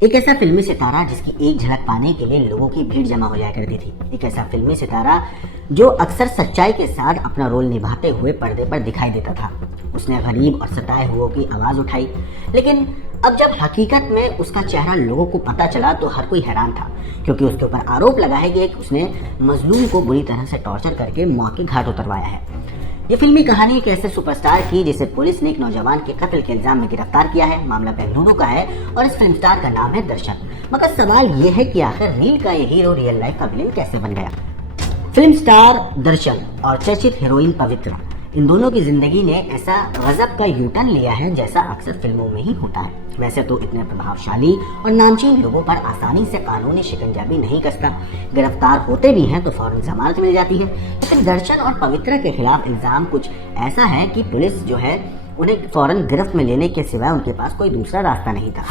एक ऐसा फिल्मी सितारा जिसकी एक झलक पाने के लिए लोगों की भीड़ जमा हो जाया करती थी। एक ऐसा फिल्मी सितारा जो अक्सर सच्चाई के साथ अपना रोल निभाते हुए पर्दे पर दिखाई देता था। उसने गरीब और सताए हुओं की आवाज उठाई, लेकिन अब जब हकीकत में उसका चेहरा लोगों को पता चला तो हर कोई हैरान था, क्योंकि उसके ऊपर आरोप लगाया गया कि उसने मजलूम को बुरी तरह से टॉर्चर करके मौत के घाट उतरवाया है। ये फिल्मी कहानी एक ऐसे सुपरस्टार की जिसे पुलिस ने एक नौजवान के कत्ल के इल्जाम में गिरफ्तार किया है। मामला बेंगलुरु का है और इस फिल्म स्टार का नाम है दर्शन। मगर सवाल ये है कि आखिर रील का ये हीरो रियल लाइफ का विलेन कैसे बन गया। फिल्म स्टार दर्शन और चर्चित हीरोइन पवित्रा, इन दोनों की जिंदगी ने ऐसा गजब का यूटर्न लिया है जैसा अक्सर फिल्मों में ही होता है। वैसे तो इतने प्रभावशाली और नामचीन लोगों पर आसानी से कानूनी शिकंजा भी नहीं कसता। गिरफ्तार होते भी हैं तो फौरन जमानत मिल जाती है। लेकिन दर्शन और पवित्रा के खिलाफ इल्जाम कुछ ऐसा है कि पुलिस जो है उन्हें फौरन गिरफ्त में लेने के सिवाय उनके पास कोई दूसरा रास्ता नहीं था,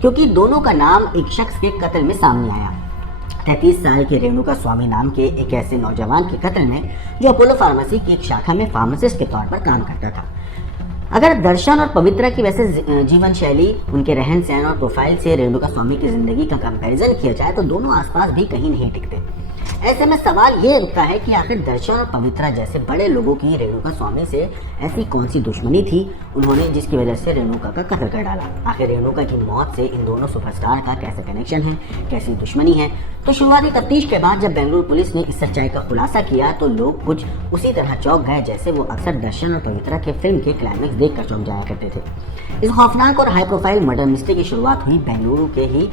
क्योंकि दोनों का नाम एक शख्स के कत्ल में सामने आया। 33 साल के रेणुका स्वामी नाम के एक ऐसे नौजवान के कत्ल में, जो अपोलो फार्मेसी की एक शाखा में फार्मासिस्ट के तौर पर काम करता था। अगर दर्शन और पवित्रा की वैसे जीवन शैली, उनके रहन सहन और प्रोफाइल से रेणुका स्वामी की जिंदगी का कंपैरिजन किया जाए तो दोनों आसपास भी कहीं नहीं टिकते। ऐसे में सवाल ये उठता है कि आखिर दर्शन और पवित्रा जैसे बड़े लोगों की रेणुका स्वामी से ऐसी कौन सी दुश्मनी थी उन्होंने जिसकी वजह से रेणुका का कत्ल कर डाला। आखिर रेणुका की मौत से इन दोनों सुपरस्टार का कैसे कनेक्शन है, कैसी दुश्मनी है। तो शुरुआती तफ्तीश के बाद जब बेंगलुरु पुलिस ने इस सच्चाई का खुलासा किया तो लोग कुछ उसी तरह चौंक गए जैसे वो अक्सर दर्शन और पवित्रा के फिल्म के क्लाइमेक्स देखकर चौंक जाया करते थे। इस खौफनाक और हाई प्रोफाइल मर्डर मिस्ट्री की शुरुआत हुई बेंगलुरु के ही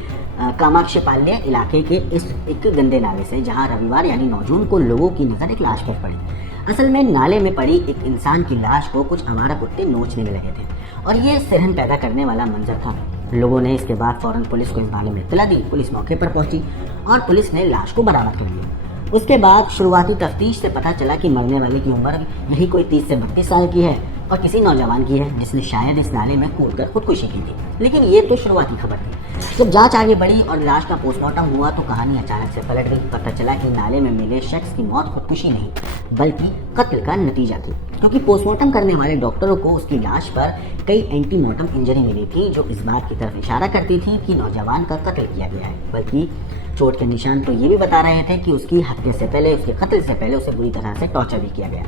कामाक्षीपाल्य इलाके के इस एक गंदे नाले से, जहां रविवार यानी 9 जून को लोगों की नजर एक लाश पर पड़ी। असल में नाले में पड़ी एक इंसान की लाश को कुछ आवारा कुत्ते नोचने में लगे थे और ये सिरहन पैदा करने वाला मंजर था। लोगों ने इसके बाद फौरन पुलिस को इस बारे में इत्तला दी। पुलिस मौके पर पहुंची और पुलिस ने लाश को बरामद कर लिया। उसके बाद शुरुआती तफ्तीश से पता चला कि मरने वाले की उम्र यही कोई 30 से 32 साल की है और किसी नौजवान की है जिसने शायद इस नाले में कूदकर खुदकुशी की थी। लेकिन ये तो शुरुआती खबर थी। जब जांच आगे बढ़ी और लाश का पोस्टमार्टम हुआ तो कहानी अचानक से पलट गई। पता चला कि नाले में मिले शख्स की मौत खुदकुशी नहीं बल्कि कत्ल का नतीजा थी, क्योंकि पोस्टमार्टम करने वाले डॉक्टरों को उसकी लाश पर कई एंटीमार्टम इंजरी मिली थी जो इस बात की तरफ इशारा करती थी कि नौजवान का कत्ल किया गया है। बल्कि चोट के निशान तो ये भी बता रहे थे कि उसकी हत्या से पहले, उसके कत्ल से पहले उसे बुरी तरह से टॉर्चर भी किया गया।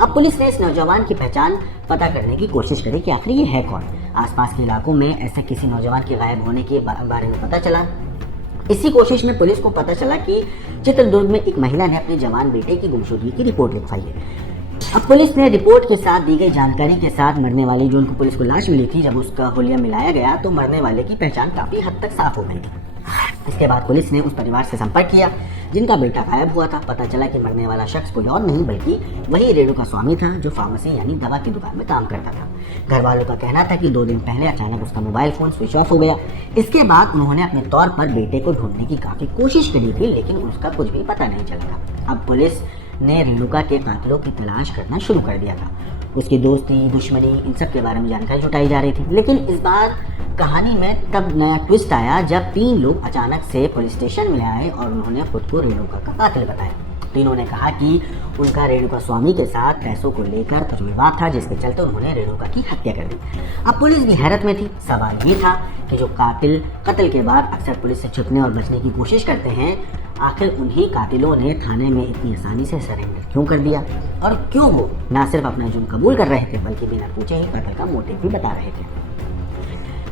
अब पुलिस ने इस नौजवान की पहचान पता करने की कोशिश करी कि आखिर ये है कौन। आसपास के इलाकों में ऐसे किसी नौजवान के गायब होने के बारे में पता चला। इसी कोशिश में पुलिस को पता चला कि चित्रदुर्ग में एक महिला ने अपने जवान बेटे की गुमशुदगी की रिपोर्ट लिखवाई है। अब पुलिस ने रिपोर्ट के साथ दी गई जानकारी के साथ मरने वाली जो उनको पुलिस को लाश मिली थी, जब उसका हुलिया मिलाया गया तो मरने वाले की पहचान काफी हद तक साफ हो गई थी। इसके बाद पुलिस ने उस परिवार से संपर्क किया जिनका बेटा गायब हुआ था। पता चला कि मरने वाला शख्स कोई और नहीं बल्कि वही रेणुका स्वामी था जो फार्मेसी यानी दवा की दुकान में काम करता था। घर वालों का कहना था कि 2 दिन पहले अचानक उसका मोबाइल फोन स्विच ऑफ हो गया। इसके बाद उन्होंने अपने तौर पर बेटे को ढूंढने की काफी कोशिश करी थी, लेकिन उसका कुछ भी पता नहीं चला था। अब पुलिस ने रेणुका के कातिलों की तलाश करना शुरू कर दिया था। उसकी दोस्ती, दुश्मनी, इन सब के बारे में जानकारी जुटाई जा रही थी। लेकिन इस बार कहानी में तब नया ट्विस्ट आया जब 3 लोग अचानक से पुलिस स्टेशन में आए और उन्होंने खुद को रेणुका का कातिल बताया। तीनों ने कहा कि उनका रेणुका स्वामी के साथ पैसों को लेकर कुछ विवाद था, जिसके चलते उन्होंने रेणुका की हत्या कर दी। अब पुलिस भी हैरत में थी। सवाल ये था कि जो कातिल कत्ल के बाद अक्सर पुलिस से छुपने और बचने की कोशिश करते हैं, आखिर उन्हीं कातिलों ने थाने में इतनी आसानी से सरेंडर क्यों कर दिया और क्यों वो न सिर्फ अपना जुर्म कबूल कर रहे थे बल्कि बिना पूछे ही कत्ल का मोटिव भी बता रहे थे।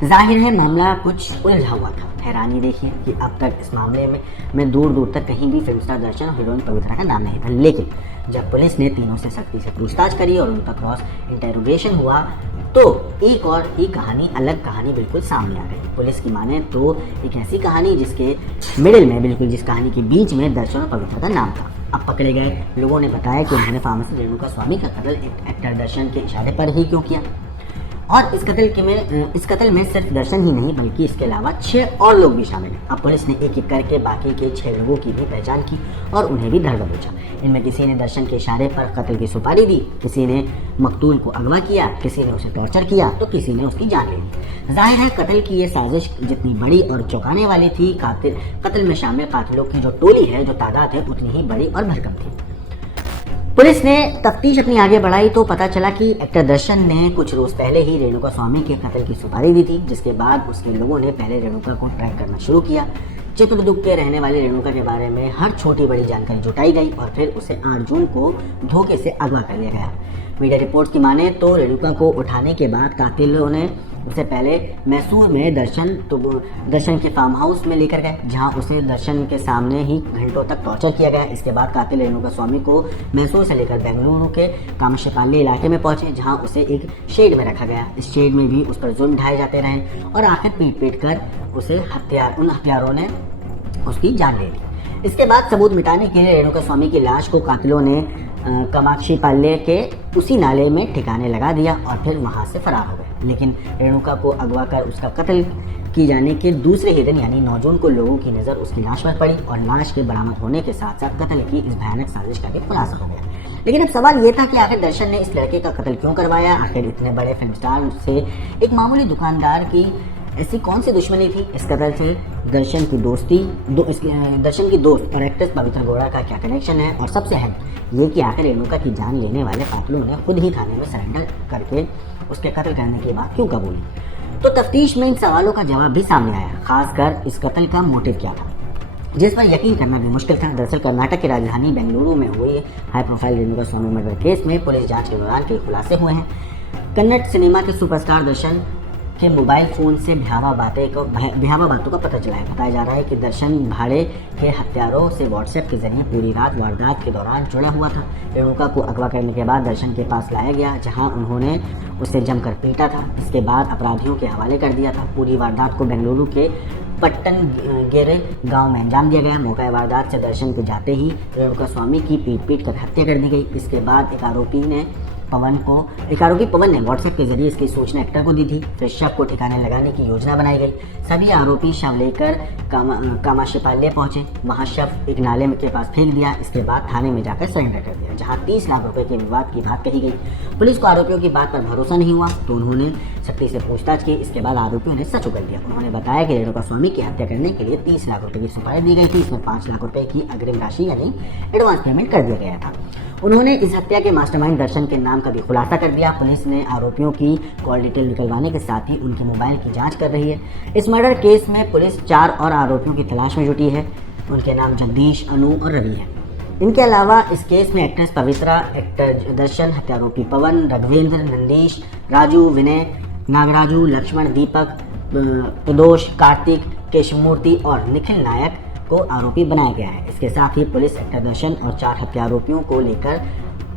जाहिर है मामला कुछ उलझा हुआ था। हैरानी देखिए कि अब तक इस मामले में दूर दूर तक कहीं भी फिल्म स्टार दर्शन और हीरोइन पवित्रा का नाम नहीं था। लेकिन जब पुलिस ने तीनों से सख्ती से पूछताछ करी और उनका क्रॉस इंटेरोगेशन हुआ तो एक और ही कहानी, अलग कहानी बिल्कुल सामने आ गई। पुलिस की माने तो एक ऐसी कहानी जिसके मिडिल में, बिल्कुल जिस कहानी के बीच में दर्शन और पवित्रा का नाम था। अब पकड़े गए लोगों ने बताया कि उन्होंने फार्मेसी रेणुका स्वामी का कत्ल एक्टर दर्शन के इशारे पर ही क्यों किया और इस कत्ल में सिर्फ दर्शन ही नहीं बल्कि इसके अलावा 6 और लोग भी शामिल हैं। अब पुलिस ने एक एक करके बाकी के 6 लोगों की भी पहचान की और उन्हें भी धर दबोचा। इनमें किसी ने दर्शन के इशारे पर कत्ल की सुपारी दी, किसी ने मकतूल को अगवा किया, किसी ने उसे टॉर्चर किया तो किसी ने उसकी जान ले ली। जाहिर है कत्ल की ये साजिश जितनी बड़ी और चौंकाने वाली थी, कत्ल में शामिल कातिलों की जो टोली है, जो तादाद है, उतनी ही बड़ी और भरकम थी। पुलिस ने तफ्तीश अपनी आगे बढ़ाई तो पता चला कि एक्टर दर्शन ने कुछ रोज पहले ही रेणुका स्वामी के कत्ल की सुपारी दी थी, जिसके बाद उसके लोगों ने पहले रेणुका को ट्रैक करना शुरू किया। चित्रदुर्ग के रहने वाली रेणुका के बारे में हर छोटी बड़ी जानकारी जुटाई गई और फिर उसे 8 जून को धोखे से अगवा कर लिया गया। मीडिया रिपोर्ट्स की माने तो रेणुका को उठाने के बाद कातिलों ने उसे पहले मैसूर में दर्शन के फार्म हाउस में लेकर गए, जहां उसे दर्शन के सामने ही घंटों तक टॉर्चर किया गया। इसके बाद कातिल रेणुका स्वामी को मैसूर से लेकर बेंगलुरु के कामाक्षीपाल्य इलाके में पहुंचे, जहां उसे एक शेड में रखा गया। इस शेड में भी उस पर जुल्म ढाए जाते रहे और आखिर पीट कर उसे उन हत्यारों ने उसकी जान ले ली। इसके बाद सबूत मिटाने के लिए रेणुका स्वामी की लाश को कातिलों ने कामाक्षीपाल्य के उसी नाले में ठिकाने लगा दिया और फिर वहां से फरार हो गए। लेकिन रेणुका को अगवा कर उसका कत्ल की जाने के दूसरे ही दिन यानी 9 जून को लोगों की नज़र उसकी लाश पर पड़ी और लाश के बरामद होने के साथ साथ कत्ल की इस भयानक साजिश का भी खुलासा हो गया। लेकिन अब सवाल ये था कि आखिर दर्शन ने इस लड़के का कत्ल क्यों करवाया। आखिर इतने बड़े फिल्म स्टार से एक मामूली दुकानदार की ऐसी कौन सी दुश्मनी थी। इस कत्ल से दर्शन की दोस्त और एक्ट्रेस पवित्र गौड़ा का क्या कनेक्शन है, और सबसे अहम ये कि आखिर रेणुका की जान लेने वाले कातिलों ने खुद ही थाने में सरेंडर करके उसके कत्ल करने की बात क्यों कबूली। तो तफ्तीश में इन सवालों का जवाब भी सामने आया, खासकर इस कत्ल का मोटिव क्या था, जिस पर यकीन करना भी मुश्किल था। दरअसल कर्नाटक की राजधानी बेंगलुरु में हुई हाई प्रोफाइल रेणुका स्वामी मर्डर केस में पुलिस जांच के दौरान कई खुलासे हुए हैं। कन्नड़ सिनेमा के सुपरस्टार दर्शन के मोबाइल फोन से भयावह बातों का पता चला है। बताया जा रहा है कि दर्शन भाड़े के हत्यारों से व्हाट्सएप के जरिए पूरी रात वारदात के दौरान जुड़ा हुआ था। रेणुका को अगवा करने के बाद दर्शन के पास लाया गया, जहां उन्होंने उसे जमकर पीटा था। इसके बाद अपराधियों के हवाले कर दिया था। पूरी वारदात को बेंगलुरु के पट्टनगेरे गांव में अंजाम दिया गया। मौका वारदात से दर्शन को जाते ही रेणुका स्वामी की पीट कर हत्या कर दी गई। इसके बाद एक आरोपी पवन ने व्हाट्सएप के जरिए इसकी सूचना एक्टर को दी थी। फिर शव को ठिकाने लगाने की योजना बनाई गई। सभी आरोपी शव लेकर कामाक्षीपाल्य पहुंचे। वहां शव एक नाले के पास फेंक दिया। इसके बाद थाने में जाकर सरेंडर कर दिया, जहां 30 लाख रुपए के विवाद की बात कही गई। पुलिस को आरोपियों की बात पर भरोसा नहीं हुआ तो उन्होंने सख्ती से पूछताछ की। इसके बाद आरोपियों ने सच उगल दिया। उन्होंने बताया कि रेणुका स्वामी की हत्या करने के लिए 30 लाख रुपए की सुपारी दी गई थी। इसमें 5 लाख रुपए की अग्रिम राशि यानी एडवांस पेमेंट कर दिया गया था। उन्होंने इस हत्या के मास्टरमाइंड दर्शन के नाम का भी खुलासा कर दिया। पुलिस ने आरोपियों की कॉल डिटेल निकलवाने के साथ ही उनके मोबाइल की जांच कर रही है। इस मर्डर केस में पुलिस 4 और आरोपियों की तलाश में जुटी है। उनके नाम जगदीश, अनु और रवि है। इनके अलावा इस केस में एक्ट्रेस पवित्रा, एक्टर दर्शन, हत्यारोपी पवन, रघवेंद्र, नंदीश, राजू, विनय, नागराजू, लक्ष्मण, दीपक, प्रदोष, कार्तिक, केशवमूर्ति और निखिल नायक को आरोपी बनाया गया है। इसके साथ ही पुलिस एक्टर दर्शन और 4 हत्यारोपियों को लेकर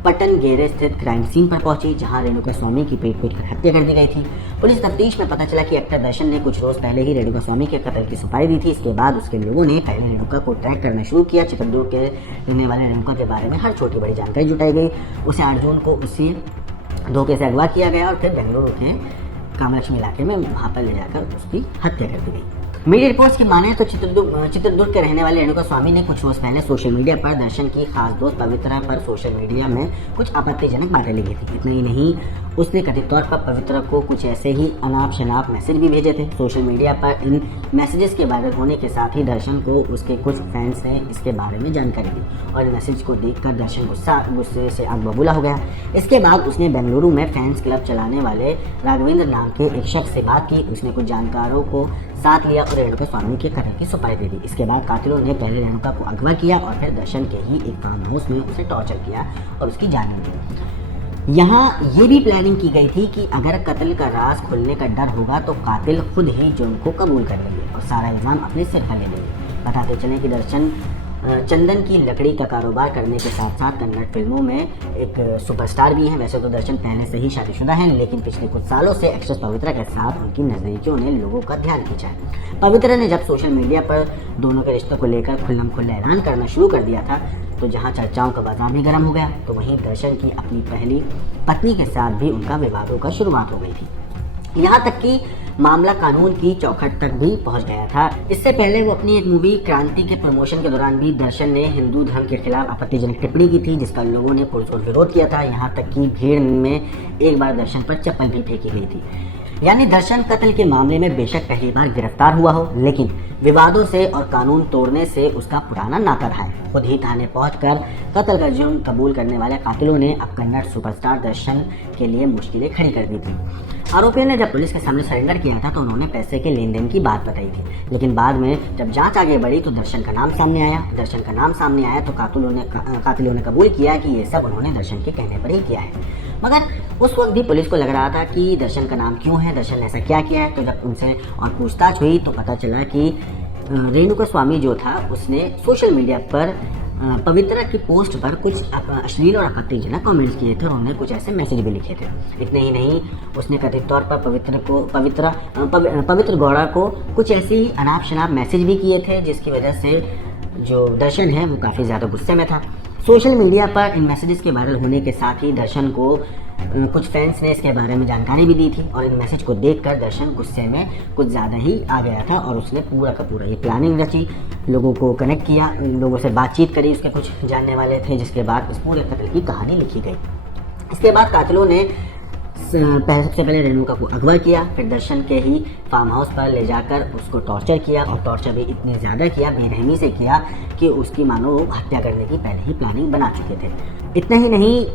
पट्टनगेरे स्थित क्राइम सीन पर पहुंची, जहां रेणुका स्वामी की पीट कर हत्या कर दी गई थी। पुलिस तफ्तीश में पता चला कि एक्टर दर्शन ने कुछ रोज पहले ही रेणुका स्वामी के कत्ल की सुपारी दी थी। इसके बाद उसके लोगों ने पहले रेणुका को ट्रैक करना शुरू किया। चित्रदुर्ग के रहने वाले रेणुका के बारे में हर छोटी बड़ी जानकारी जुटाई गई। उसे 8 जून को उसी धोखे से अगवा किया गया और फिर बेंगलुरु के कामाक्षी इलाके में वहां पर ले जाकर उसकी हत्या कर दी गई। मीडिया रिपोर्ट्स की माने तो चित्रदुर्ग के रहने वाले रेणुका स्वामी ने कुछ रोज पहले सोशल मीडिया पर दर्शन की खास दोस्त पवित्रा पर सोशल मीडिया में कुछ आपत्तिजनक बातें लिखी थी। इतना ही नहीं, उसने कथित तौर पर पवित्रा को कुछ ऐसे ही अनाप शनाप मैसेज भी भेजे थे। सोशल मीडिया पर इन मैसेजेस के वायरल होने के साथ ही दर्शन को उसके कुछ फैंस ने इसके बारे में जानकारी दी और मैसेज को देखकर दर्शन गुस्से से आग बबूला हो गया। इसके बाद उसने बेंगलुरु में फैंस क्लब चलाने वाले राघवेंद्र नाम के एक शख्स से बात की। उसने कुछ जानकारों को साथ लिया और रेणुका स्वामी के कत्ल की सुपारी दे दी। इसके बाद कातिलों ने पहले रेणुका को अगवा किया और फिर दर्शन के ही एक फार्म हाउस में उसे टॉर्चर किया और उसकी जान ली। यहाँ ये भी प्लानिंग की गई थी कि अगर कत्ल का राज खुलने का डर होगा तो कातिल खुद ही जुर्म को कबूल कर लेंगे और सारा इल्जाम अपने सिर पर ले लेंगे। बताते चलें कि दर्शन चंदन की लकड़ी का कारोबार करने के साथ साथ कन्नड़ फिल्मों में एक सुपरस्टार भी हैं। वैसे तो दर्शन पहले से ही शादीशुदा हैं, लेकिन पिछले कुछ सालों से एक्ट्रेस पवित्रा के साथ उनकी नज़दीकियों ने लोगों का ध्यान खींचा है। पवित्रा ने जब सोशल मीडिया पर दोनों के रिश्तों को लेकर खुल्लम खुल्ला ऐलान करना शुरू कर दिया था तो जहां चर्चाओं का बाजार भी गर्म हो गया, तो वहीं दर्शन की अपनी पहली पत्नी के साथ भी उनका विवादों का शुरुआत हो गई थी। यहाँ तक कि मामला कानून की चौखट तक भी पहुंच गया था। इससे पहले वो अपनी एक मूवी क्रांति के प्रमोशन के दौरान भी दर्शन ने हिंदू धर्म के खिलाफ आपत्तिजनक टिप्पणी की थी, जिसका लोगों ने पुरजोर विरोध किया था। यहाँ तक कि भीड़ में एक बार दर्शन पर चप्पल भी फेंकी गई थी। यानी दर्शन कत्ल के मामले में बेशक पहली बार गिरफ्तार हुआ हो, लेकिन विवादों से और कानून तोड़ने से उसका पुराना नाता रहा है। खुद ही थाने पहुंचकर कत्ल का जुर्म कबूल करने वाले कातिलों ने अब कन्नड़ सुपरस्टार दर्शन के लिए मुश्किलें खड़ी कर दी थी। आरोपियों ने जब पुलिस के सामने सरेंडर किया था तो उन्होंने पैसे के लेन देन की बात बताई थी, लेकिन बाद में जब जांच आगे बढ़ी तो दर्शन का नाम सामने आया तो कातिलों ने कबूल किया कि ये सब उन्होंने दर्शन के कहने पर ही किया है। मगर उस वक्त भी पुलिस को लग रहा था कि दर्शन का नाम क्यों है, दर्शन ने ऐसा क्या किया है। तो जब उनसे और पूछताछ हुई तो पता चला कि रेणुका स्वामी जो था उसने सोशल मीडिया पर पवित्रा की पोस्ट पर कुछ अश्लील और आपत्तिजनक कमेंट्स किए थे और उन्होंने कुछ ऐसे मैसेज भी लिखे थे। इतने ही नहीं, उसने कथित तौर पर पवित्र गौड़ा को कुछ ऐसे ही अनाप शनाप मैसेज भी किए थे, जिसकी वजह से जो दर्शन है वो काफ़ी ज़्यादा गुस्से में था। सोशल मीडिया पर इन मैसेजेस के वायरल होने के साथ ही दर्शन को कुछ फैंस ने इसके बारे में जानकारी भी दी थी और इन मैसेज को देखकर दर्शन गुस्से में कुछ ज़्यादा ही आ गया था और उसने पूरा का पूरा ये प्लानिंग रची, लोगों को कनेक्ट किया, लोगों से बातचीत करी, उसके कुछ जानने वाले थे, जिसके बाद इस पूरे कत्ल की कहानी लिखी गई। इसके बाद कातिलों ने सबसे पहले रेणुका को अगवा किया, फिर दर्शन के ही फार्म हाउस पर ले जाकर उसको टॉर्चर किया और टॉर्चर भी इतनी ज़्यादा किया, बेरहमी से किया कि उसकी मानो हत्या करने की पहले ही प्लानिंग बना चुके थे। इतना ही नहीं,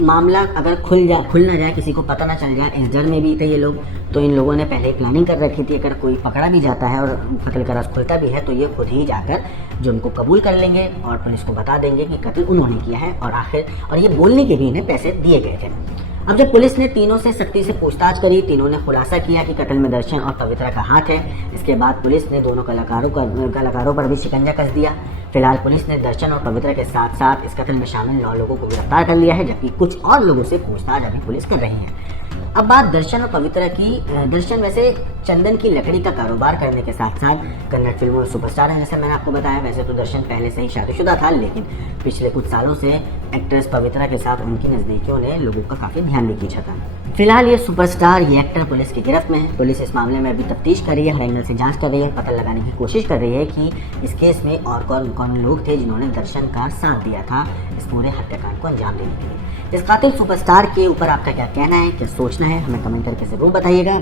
मामला अगर खुल ना जाए, किसी को पता ना चल जाए, इस डर में भी थे ये लोग, तो इन लोगों ने पहले ही प्लानिंग कर रखी थी। अगर कोई पकड़ा भी जाता है और कत्ल का राज खुलता भी है तो ये खुद ही जाकर जुर्म को कबूल कर लेंगे और पुलिस को बता देंगे कि कत्ल उन्होंने किया है और ये बोलने के भी इन्हें पैसे दिए गए थे। अब जब पुलिस ने तीनों से सख्ती से पूछताछ करी, तीनों ने खुलासा किया कि कत्ल में दर्शन और पवित्रा का हाथ है। इसके बाद पुलिस ने दोनों कलाकारों पर भी शिकंजा कस दिया। फिलहाल पुलिस ने दर्शन और पवित्रा के साथ साथ इस कत्ल में शामिल 9 लोगों को गिरफ्तार कर लिया है, जबकि कुछ और लोगों से पूछताछ अभी पुलिस कर रही है। अब बात दर्शन और पवित्रा की। दर्शन वैसे चंदन की लकड़ी का कारोबार करने के साथ साथ कन्नड़ फिल्मों में सुपरस्टार है, जैसे मैंने आपको बताया। वैसे तो दर्शन पहले से ही शादीशुदा था, लेकिन पिछले कुछ सालों से एक्ट्रेस पवित्रा के साथ उनकी नज़दीकियों ने लोगों का काफ़ी ध्यान भी खींचा था। फिलहाल ये सुपरस्टार, ये एक्टर पुलिस की गिरफ्त में है। पुलिस इस मामले में अभी तफ्तीश कर रही है, हर एंगल से जांच कर रही है, पता लगाने की कोशिश कर रही है कि इस केस में और कौन लोग थे जिन्होंने दर्शन का साथ दिया था इस पूरे हत्याकांड को अंजाम देने के लिए। इस कातिल सुपरस्टार के ऊपर आपका क्या कहना है, क्या सोचना है, हमें कमेंट करके ज़रूर बताइएगा।